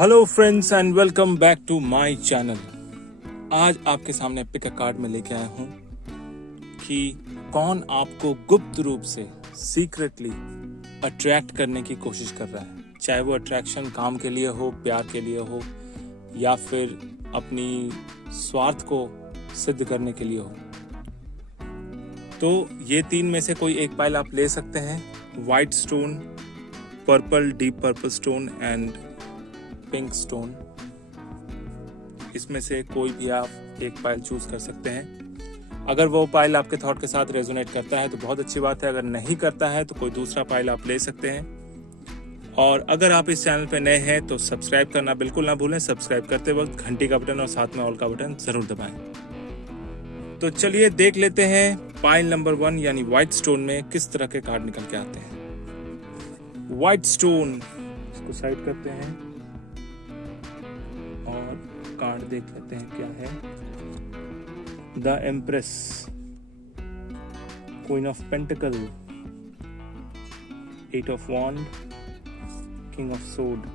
Hello friends and welcome back to my channel. आज आपके सामने पिक अ कार्ड में लेके आया हूँ कि कौन आपको गुप्त रूप से सीक्रेटली अट्रैक्ट करने की कोशिश कर रहा है, चाहे वो अट्रैक्शन काम के लिए हो, प्यार के लिए हो या फिर अपनी स्वार्थ को सिद्ध करने के लिए हो। तो ये तीन में से कोई एक पाइल आप ले सकते हैं, white stone, purple deep purple stone and pink stone. इसमें से कोई भी आप एक पाइल चूज कर सकते हैं। अगर वो पाइल आपके थॉट के साथ रेजोनेट करता है तो बहुत अच्छी बात है, अगर नहीं करता है तो कोई दूसरा पाइल आप ले सकते हैं। और अगर आप इस चैनल पे नए हैं तो सब्सक्राइब करना बिल्कुल ना भूलें। सब्सक्राइब करते वक्त घंटी का बटन और साथ में ऑल का बटन जरूर दबाएं। तो चलिए देख लेते हैं पाइल नंबर 1 यानी व्हाइट स्टोन में किस तरह के कार्ड निकल के आते हैं। व्हाइट स्टोन, इसको साइड करते हैं और कार्ड देख लेते हैं क्या है। The empress, queen of pentacle, 8 of wand, king of sword.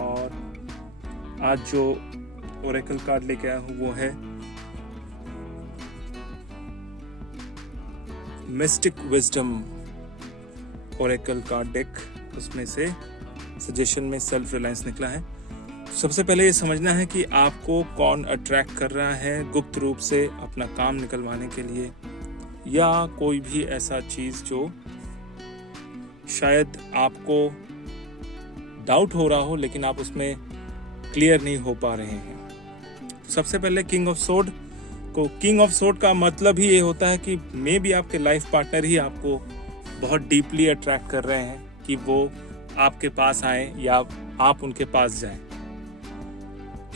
और आज जो ओरेकल कार्ड लेके आया हूं वो है mistake wisdom Oracle card deck. उसमें से सजेशन में सेल्फ रिलायंस निकला है। सबसे पहले ये समझना है कि आपको कौन अट्रैक्ट कर रहा है गुप्त रूप से अपना काम निकलवाने के लिए, या कोई भी ऐसा चीज जो शायद आपको डाउट हो रहा हो लेकिन आप उसमें क्लियर नहीं हो पा रहे हैं। सबसे पहले किंग ऑफ सोड किंग ऑफ सोड का मतलब ही ये होता है कि मे बी आपके लाइफ पार्टनर ही आपको बहुत डीपली अट्रैक्ट कर रहे हैं कि वो आपके पास आए या आप उनके पास जाएं।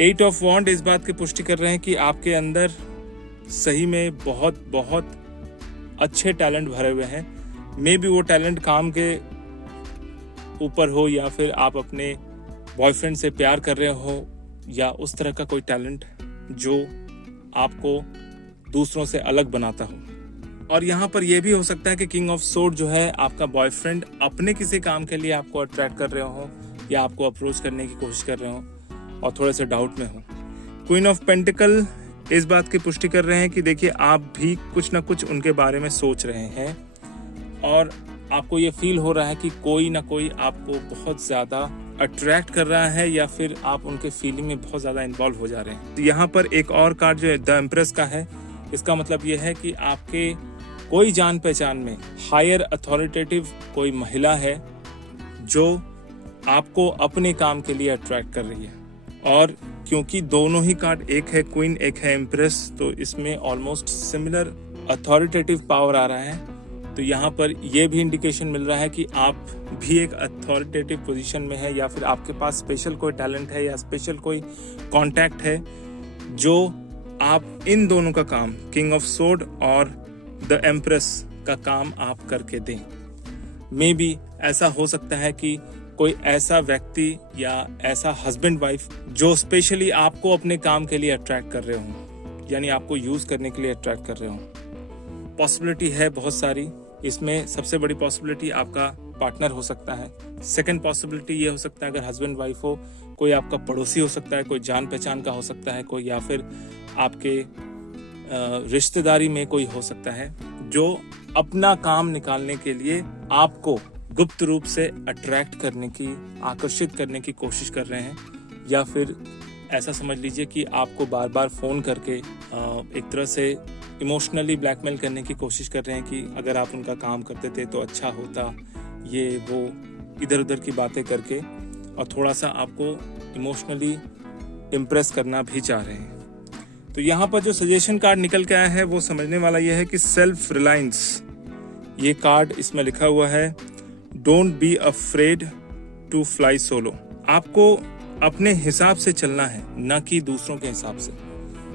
8 ऑफ वॉन्ड इस बात की पुष्टि कर रहे हैं कि आपके अंदर सही में बहुत बहुत अच्छे टैलेंट भरे हुए हैं। मे बी वो टैलेंट काम के ऊपर हो या फिर आप अपने बॉयफ्रेंड से प्यार कर रहे हो या उस तरह का कोई टैलेंट जो आपको दूसरों से अलग बनाता हो। और यहाँ पर यह भी हो सकता है कि किंग ऑफ सोड जो है आपका बॉयफ्रेंड अपने किसी काम के लिए आपको अट्रैक्ट कर रहे हो या आपको अप्रोच करने की कोशिश कर रहे हो और थोड़े से डाउट में हो। क्वीन ऑफ पेंटिकल इस बात की पुष्टि कर रहे हैं कि देखिए आप भी कुछ ना कुछ उनके बारे में सोच रहे हैं और आपको ये फील हो रहा है कि कोई ना कोई आपको बहुत ज्यादा अट्रैक्ट कर रहा है या फिर आप उनके फीलिंग में बहुत ज्यादा इन्वॉल्व हो जा रहे हैं। तो यहाँ पर एक और कार्ड जो है द एम्प्रेस का है। इसका मतलब ये है कि आपके कोई जान पहचान में हायर अथॉरिटेटिव कोई महिला है जो आपको अपने काम के लिए अट्रैक्ट कर रही है। और क्योंकि दोनों ही कार्ड, एक है क्वीन एक है एम्प्रेस, तो इसमें ऑलमोस्ट सिमिलर अथॉरिटेटिव पावर आ रहा है। तो यहाँ पर यह भी इंडिकेशन मिल रहा है कि आप भी एक अथॉरिटेटिव पोजीशन में है या फिर आपके पास स्पेशल कोई टैलेंट है या स्पेशल कोई कॉन्टैक्ट है जो आप इन दोनों का काम, किंग ऑफ सोड और द एम्प्रेस का काम आप करके दें। मे बी ऐसा हो सकता है कि कोई ऐसा व्यक्ति या ऐसा हस्बैंड वाइफ जो स्पेशली आपको अपने काम के लिए अट्रैक्ट कर रहे हो, यानी आपको यूज करने के लिए अट्रैक्ट कर रहे हो। पॉसिबिलिटी है बहुत सारी। इसमें सबसे बड़ी पॉसिबिलिटी आपका पार्टनर हो सकता है। सेकंड पॉसिबिलिटी ये हो सकता है अगर हस्बैंड वाइफ हो, कोई आपका पड़ोसी हो सकता है, कोई जान पहचान का हो सकता है कोई, या फिर आपके रिश्तेदारी में कोई हो सकता है जो अपना काम निकालने के लिए आपको गुप्त रूप से अट्रैक्ट करने की, आकर्षित करने की कोशिश कर रहे हैं। या फिर ऐसा समझ लीजिए कि आपको बार बार फोन करके एक तरह से इमोशनली ब्लैकमेल करने की कोशिश कर रहे हैं कि अगर आप उनका काम करते थे तो अच्छा होता, ये वो इधर उधर की बातें करके और थोड़ा सा आपको इमोशनली इम्प्रेस करना भी चाह रहे हैं। तो यहाँ पर जो सजेशन कार्ड निकल के आया है वो समझने वाला यह है कि सेल्फ रिलायंस, ये कार्ड इसमें लिखा हुआ है don't be afraid to fly solo. आपको अपने हिसाब से चलना है, न कि दूसरों के हिसाब से।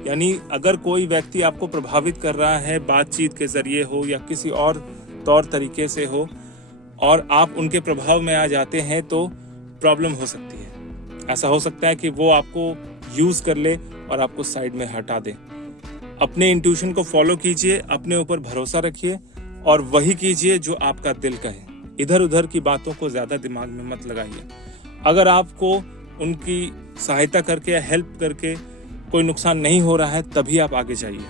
यानी अगर कोई व्यक्ति आपको प्रभावित कर रहा है, बातचीत के जरिए हो या किसी और तौर तरीके से हो, और आप उनके प्रभाव में आ जाते हैं तो प्रॉब्लम हो सकती है। ऐसा हो सकता है कि वो आपको यूज कर ले और आपको साइड में हटा दे। अपने इंट्यूशन को फॉलो कीजिए, अपने ऊपर भरोसा रखिए और वही कीजिए जो आपका दिल कहे। इधर उधर की बातों को ज़्यादा दिमाग में मत लगाइए। अगर आपको उनकी सहायता करके या हेल्प करके कोई नुकसान नहीं हो रहा है तभी आप आगे जाइए।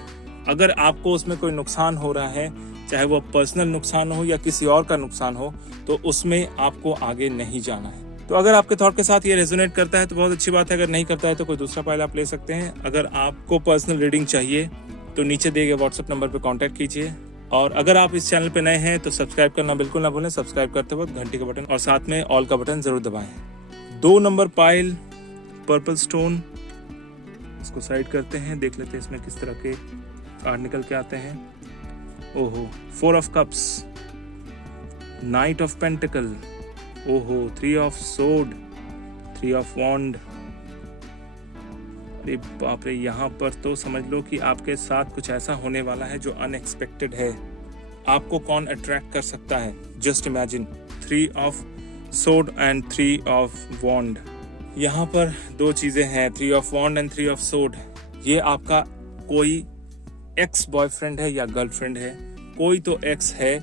अगर आपको उसमें कोई नुकसान हो रहा है, चाहे वो पर्सनल नुकसान हो या किसी और का नुकसान हो, तो उसमें आपको आगे नहीं जाना है। तो अगर आपके थॉट के साथ ये रेजोनेट करता है तो बहुत अच्छी बात है, अगर नहीं करता है तो कोई दूसरा फाइल आप ले सकते हैं। अगर आपको पर्सनल रीडिंग चाहिए तो नीचे दिए गए व्हाट्सएप नंबर पर कॉन्टैक्ट कीजिए। और अगर आप इस चैनल पर नए हैं तो सब्सक्राइब करना बिल्कुल ना भूलें। सब्सक्राइब करते वक्त घंटी का बटन और साथ में ऑल का बटन जरूर दबाएं। 2 नंबर पाइल पर्पल स्टोन, इसको साइड करते हैं, देख लेते हैं इसमें किस तरह के कार्ड निकल के आते हैं। ओहो, 4 of cups, night of pentacle, ओहो 3 ऑफ सोड, 3 ऑफ वॉन्ड। अरे बाप रे, यहाँ पर तो समझ लो कि आपके साथ कुछ ऐसा होने वाला है जो अनएक्सपेक्टेड है। आपको कौन अट्रैक्ट कर सकता है? Just imagine, 3 of swords and 3 of wand. यहाँ पर 2 चीजें हैं, 3 ऑफ वॉन्ड एंड 3 ऑफ सोड। ये आपका कोई एक्स बॉयफ्रेंड है या गर्लफ्रेंड है, कोई तो एक्स है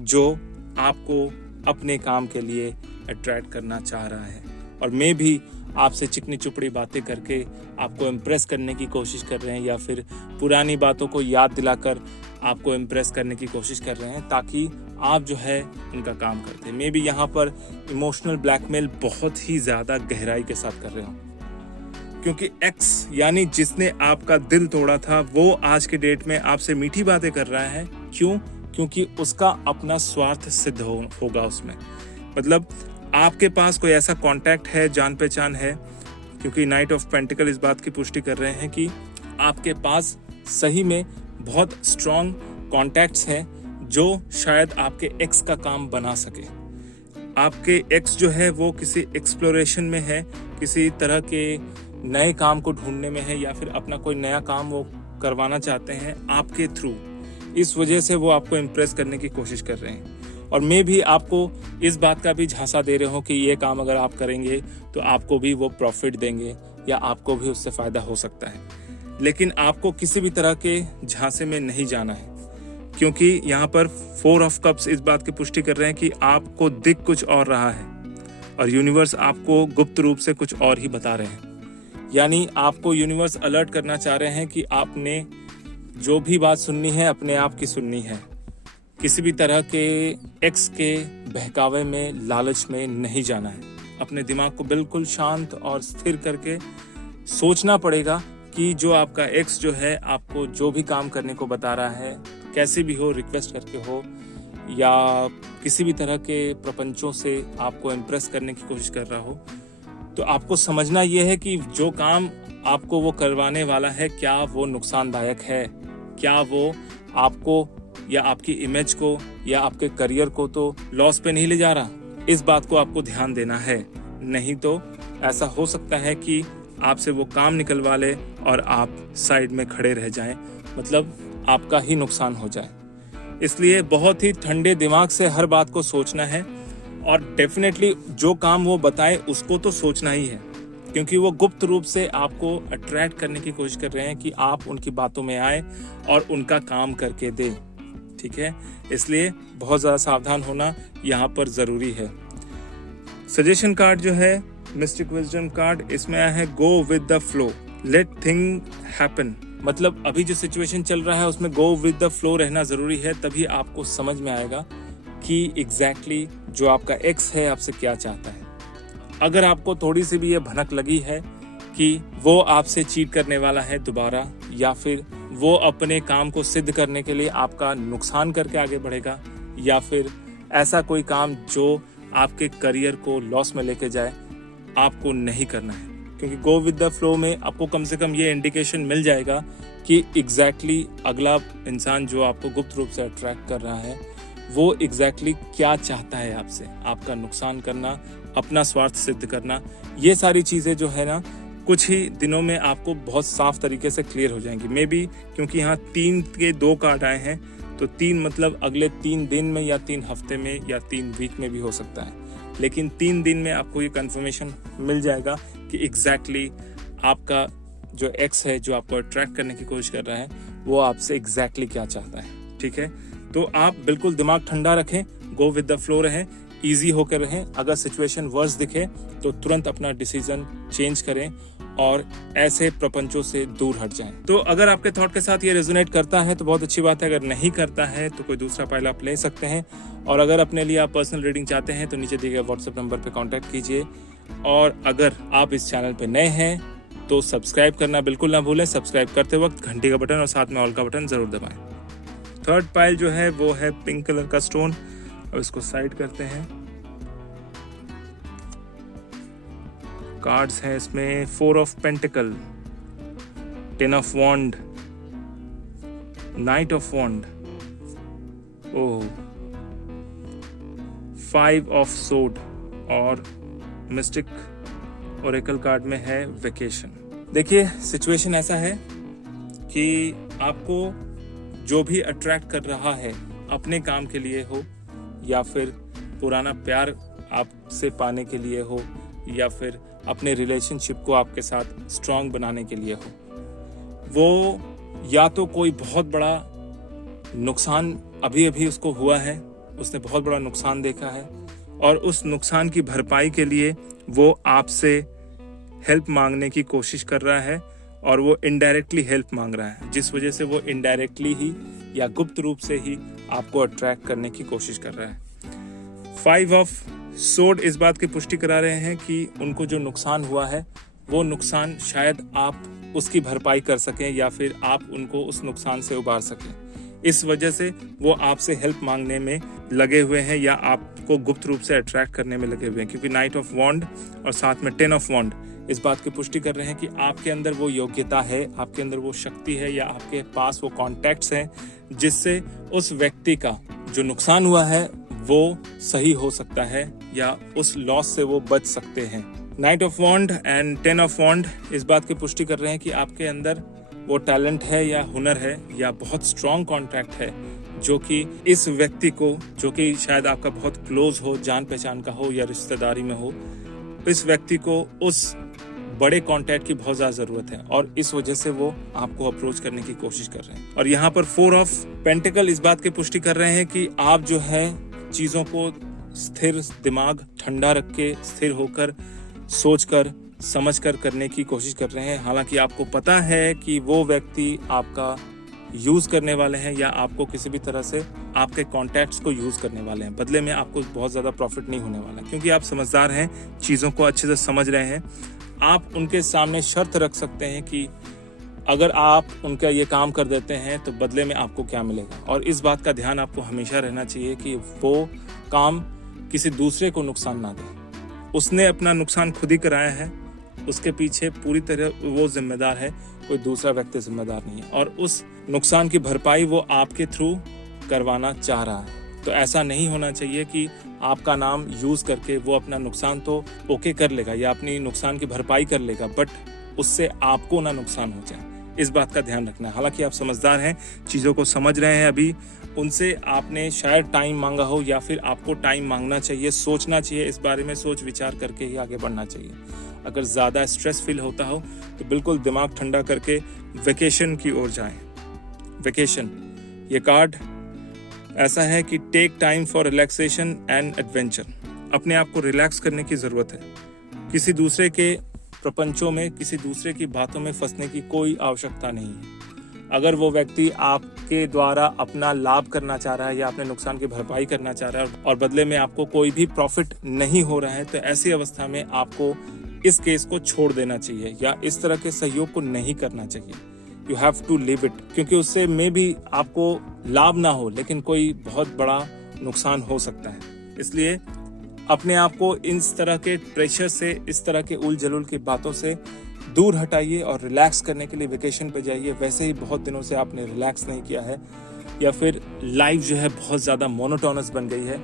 जो आपको अपने काम के लिए अट्रैक्ट करना चाह रहा है और मैं भी आपसे चिकनी चुपड़ी बातें करके आपको इम्प्रेस करने की कोशिश कर रहे हैं या फिर पुरानी बातों को याद दिलाकर आपको इम्प्रेस करने की कोशिश कर रहे हैं ताकि आप जो है उनका काम करते हैं। मे बी यहाँ पर इमोशनल ब्लैकमेल बहुत ही ज़्यादा गहराई के साथ कर रहे हो, क्योंकि एक्स यानी जिसने आपका दिल तोड़ा था वो आज के डेट में आपसे मीठी बातें कर रहा है। क्यों? क्योंकि उसका अपना स्वार्थ सिद्ध होगा उसमें। मतलब आपके पास कोई ऐसा कांटेक्ट है, जान पहचान है, क्योंकि नाइट ऑफ पेंटिकल इस बात की पुष्टि कर रहे हैं कि आपके पास सही में बहुत स्ट्रॉन्ग कॉन्टैक्ट्स हैं जो शायद आपके एक्स का काम बना सके। आपके एक्स जो है वो किसी एक्सप्लोरेशन में है, किसी तरह के नए काम को ढूंढने में है या फिर अपना कोई नया काम वो करवाना चाहते हैं आपके थ्रू। इस वजह से वो आपको इम्प्रेस करने की कोशिश कर रहे हैं और मैं भी आपको इस बात का भी झांसा दे रहे हो कि ये काम अगर आप करेंगे तो आपको भी वो प्रॉफिट देंगे या आपको भी उससे फायदा हो सकता है। लेकिन आपको किसी भी तरह के झांसे में नहीं जाना है, क्योंकि यहाँ पर 4 ऑफ कप्स इस बात की पुष्टि कर रहे हैं कि आपको दिख कुछ और रहा है और यूनिवर्स आपको गुप्त रूप से कुछ और ही बता रहे हैं। यानी आपको यूनिवर्स अलर्ट करना चाह रहे हैं कि आपने जो भी बात सुननी है अपने आप की सुननी है। किसी भी तरह के एक्स के बहकावे में, लालच में नहीं जाना है। अपने दिमाग को बिल्कुल शांत और स्थिर करके सोचना पड़ेगा कि जो आपका एक्स जो है आपको जो भी काम करने को बता रहा है, कैसे भी हो, रिक्वेस्ट करके हो या किसी भी तरह के प्रपंचों से आपको इम्प्रेस करने की कोशिश कर रहा हो, तो आपको समझना यह है कि जो काम आपको वो करवाने वाला है क्या वो नुकसानदायक है, क्या वो आपको या आपकी इमेज को या आपके करियर को तो लॉस पे नहीं ले जा रहा। इस बात को आपको ध्यान देना है, नहीं तो ऐसा हो सकता है कि आपसे वो काम निकलवा ले और आप साइड में खड़े रह जाएं, मतलब आपका ही नुकसान हो जाए। इसलिए बहुत ही ठंडे दिमाग से हर बात को सोचना है और डेफिनेटली जो काम वो बताए उसको तो सोचना ही है, क्योंकि वो गुप्त रूप से आपको अट्रैक्ट करने की कोशिश कर रहे हैं कि आप उनकी बातों में आए और उनका काम करके दें। ठीक है, इसलिए बहुत ज़्यादा सावधान होना यहाँ पर ज़रूरी है। सजेशन कार्ड जो है मिस्टिक विजडम कार्ड, इसमें आया है go with the flow, let thing happen. मतलब अभी जो सिचुएशन चल रहा है उसमें गो विद द फ्लो रहना ज़रूरी है, तभी आपको समझ में आएगा कि एग्जैक्टली जो आपका एक्स है आपसे क्या चाहता है। अगर आपको थोड़ी सी भी ये भनक लगी है कि वो आपसे चीट करने वाला है दोबारा या फिर वो अपने काम को सिद्ध करने के लिए आपका नुकसान करके आगे बढ़ेगा या फिर ऐसा कोई काम जो आपके करियर को लॉस में लेके जाए, आपको नहीं करना है। क्योंकि गो विद द फ्लो में आपको कम से कम ये इंडिकेशन मिल जाएगा कि एग्जैक्टली अगला इंसान जो आपको गुप्त रूप से अट्रैक्ट कर रहा है वो एग्जैक्टली क्या चाहता है आपसे, आपका नुकसान करना, अपना स्वार्थ सिद्ध करना। ये सारी चीज़ें जो है ना कुछ ही दिनों में आपको बहुत साफ तरीके से क्लियर हो जाएंगी। मे बी क्योंकि यहाँ 3 के 2 कार्ड आए हैं तो 3 मतलब अगले 3 दिन में या 3 हफ्ते में या 3 वीक में भी हो सकता है, लेकिन 3 दिन में आपको ये कंफर्मेशन मिल जाएगा कि एग्जैक्टली आपका जो एक्स है जो आपको अट्रैक्ट करने की कोशिश कर रहा है वो आपसे एग्जैक्टली क्या चाहता है। ठीक है, तो आप बिल्कुल दिमाग ठंडा रखें, गो विद द फ्लो रहें। इजी होकर रहें। अगर सिचुएशन वर्स दिखे तो तुरंत अपना डिसीजन चेंज करें और ऐसे प्रपंचों से दूर हट जाएं। तो अगर आपके थॉट के साथ ये रेजोनेट करता है तो बहुत अच्छी बात है, अगर नहीं करता है तो कोई दूसरा फाइल आप ले सकते हैं। और अगर अपने लिए आप पर्सनल रीडिंग चाहते हैं तो नीचे दिए गए व्हाट्सएप नंबर पर कॉन्टैक्ट कीजिए। और अगर आप इस चैनल पर नए हैं तो सब्सक्राइब करना बिल्कुल ना भूलें। सब्सक्राइब करते वक्त घंटी का बटन और साथ में ऑल का बटन जरूर दबाएं। थर्ड पाइल जो है वो है पिंक कलर का स्टोन। अब इसको साइड करते हैं। कार्ड्स हैं इसमें 4 of pentacle, 10 of wand, knight of wand, 5 of sword और मिस्टिक ओरेकल कार्ड में है वेकेशन। देखिए सिचुएशन ऐसा है कि आपको जो भी अट्रैक्ट कर रहा है अपने काम के लिए हो या फिर पुराना प्यार आपसे पाने के लिए हो या फिर अपने रिलेशनशिप को आपके साथ स्ट्रांग बनाने के लिए हो, वो या तो कोई बहुत बड़ा नुकसान अभी उसको हुआ है, उसने बहुत बड़ा नुकसान देखा है और उस नुकसान की भरपाई के लिए वो आपसे हेल्प मांगने की कोशिश कर रहा है और वो इनडायरेक्टली हेल्प मांग रहा है, जिस वजह से वो इनडायरेक्टली ही या गुप्त रूप से ही आपको अट्रैक्ट करने की कोशिश कर रहा है। 5 ऑफ सोड इस बात की पुष्टि करा रहे हैं कि उनको जो नुकसान हुआ है वो नुकसान शायद आप उसकी भरपाई कर सकें या फिर आप उनको उस नुकसान से उबार सकें। इस वजह से वो आपसे हेल्प मांगने में लगे हुए हैं या आपको गुप्त रूप से अट्रैक्ट करने में लगे हुए हैं, क्योंकि नाइट ऑफ वॉन्ड और साथ में 10 ऑफ वॉन्ड इस बात की पुष्टि कर रहे हैं कि आपके अंदर वो योग्यता है, आपके अंदर वो शक्ति है या आपके पास वो कॉन्टैक्ट्स हैं जिससे उस व्यक्ति का जो नुकसान हुआ है वो सही हो सकता है या उस लॉस से वो बच सकते हैं। Knight of wand and 10 of wand इस बात की पुष्टि कर रहे हैं कि आपके अंदर वो टैलेंट है या हुनर है या बहुत स्ट्रॉन्ग कॉन्टैक्ट है जो कि इस व्यक्ति को, जो कि शायद आपका बहुत क्लोज हो, जान पहचान का हो या रिश्तेदारी में हो, इस व्यक्ति को उस बड़े कॉन्टैक्ट की बहुत ज़्यादा ज़रूरत है और इस वजह से वो आपको अप्रोच करने की कोशिश कर रहे हैं। और यहाँ पर 4 ऑफ पेंटिकल इस बात की पुष्टि कर रहे हैं कि आप जो है चीज़ों को स्थिर दिमाग ठंडा रख के, स्थिर होकर, सोचकर, समझकर करने की कोशिश कर रहे हैं। हालांकि आपको पता है कि वो व्यक्ति आपका यूज करने वाले हैं या आपको किसी भी तरह से आपके कॉन्टैक्ट्स को यूज करने वाले हैं, बदले में आपको बहुत ज्यादा प्रॉफिट नहीं होने वाला, क्योंकि आप समझदार हैं, चीजों को अच्छे से समझ रहे हैं। आप उनके सामने शर्त रख सकते हैं कि अगर आप उनका ये काम कर देते हैं तो बदले में आपको क्या मिलेगा। और इस बात का ध्यान आपको हमेशा रहना चाहिए कि वो काम किसी दूसरे को नुकसान ना दे। उसने अपना नुकसान खुद ही कराया है, उसके पीछे पूरी तरह वो जिम्मेदार है, कोई दूसरा व्यक्ति जिम्मेदार नहीं है। और उस नुकसान की भरपाई वो आपके थ्रू करवाना चाह रहा है। तो ऐसा नहीं होना चाहिए कि आपका नाम यूज करके वो अपना नुकसान तो ओके कर लेगा या अपनी नुकसान की भरपाई कर लेगा, बट उससे आपको ना नुकसान हो जाए। इस बात का ध्यान रखना है। हालांकि आप समझदार हैं, चीज़ों को समझ रहे हैं, अभी उनसे आपने शायद टाइम मांगा हो या फिर आपको टाइम मांगना चाहिए, सोचना चाहिए, इस बारे में सोच विचार करके ही आगे बढ़ना चाहिए। अगर ज़्यादा स्ट्रेस फील होता हो तो बिल्कुल दिमाग ठंडा करके वेकेशन की ओर जाएं। वेकेशन, ये कार्ड ऐसा है कि take time for relaxation and adventure. अपने आप को रिलैक्स करने की ज़रूरत है। किसी दूसरे के प्रपंचों में, किसी दूसरे की बातों में फंसने की कोई आवश्यकता नहीं है। अगर वो व्यक्ति आपके द्वारा अपना लाभ करना चाह रहा है या अपने नुकसान की भरपाई करना चाह रहा है और बदले में आपको कोई भी प्रॉफिट नहीं हो रहा है, तो ऐसी अवस्था में आपको इस केस को छोड़ देना चाहिए या इस तरह के सहयोग को नहीं करना चाहिए। You have to live it, क्योंकि उससे में भी आपको लाभ ना हो लेकिन कोई बहुत बड़ा नुकसान हो सकता है। इसलिए अपने आप को इस तरह के प्रेशर से, इस तरह के उल जलूल की बातों से दूर हटाइए और रिलैक्स करने के लिए वेकेशन पे जाइए। वैसे ही बहुत दिनों से आपने रिलैक्स नहीं किया है या फिर लाइफ जो है बहुत ज़्यादा मोनोटोनस बन गई है,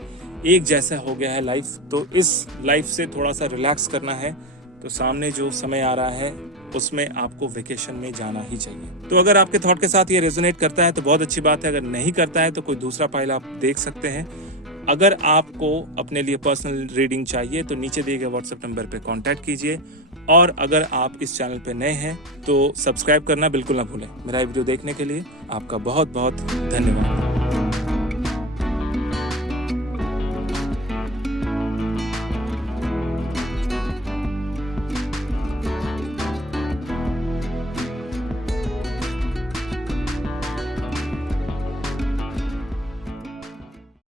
एक जैसा हो गया है लाइफ, तो इस लाइफ से थोड़ा सा रिलैक्स करना है। तो सामने जो समय आ रहा है उसमें आपको वेकेशन में जाना ही चाहिए। तो अगर आपके थॉट के साथ ये रेजोनेट करता है तो बहुत अच्छी बात है, अगर नहीं करता है तो कोई दूसरा फाइल आप देख सकते हैं। अगर आपको अपने लिए पर्सनल रीडिंग चाहिए तो नीचे दिए गए व्हाट्सएप नंबर पे कांटेक्ट कीजिए। और अगर आप इस चैनल पे नए हैं तो सब्सक्राइब करना बिल्कुल ना भूलें। मेरा वीडियो देखने के लिए आपका बहुत बहुत धन्यवाद।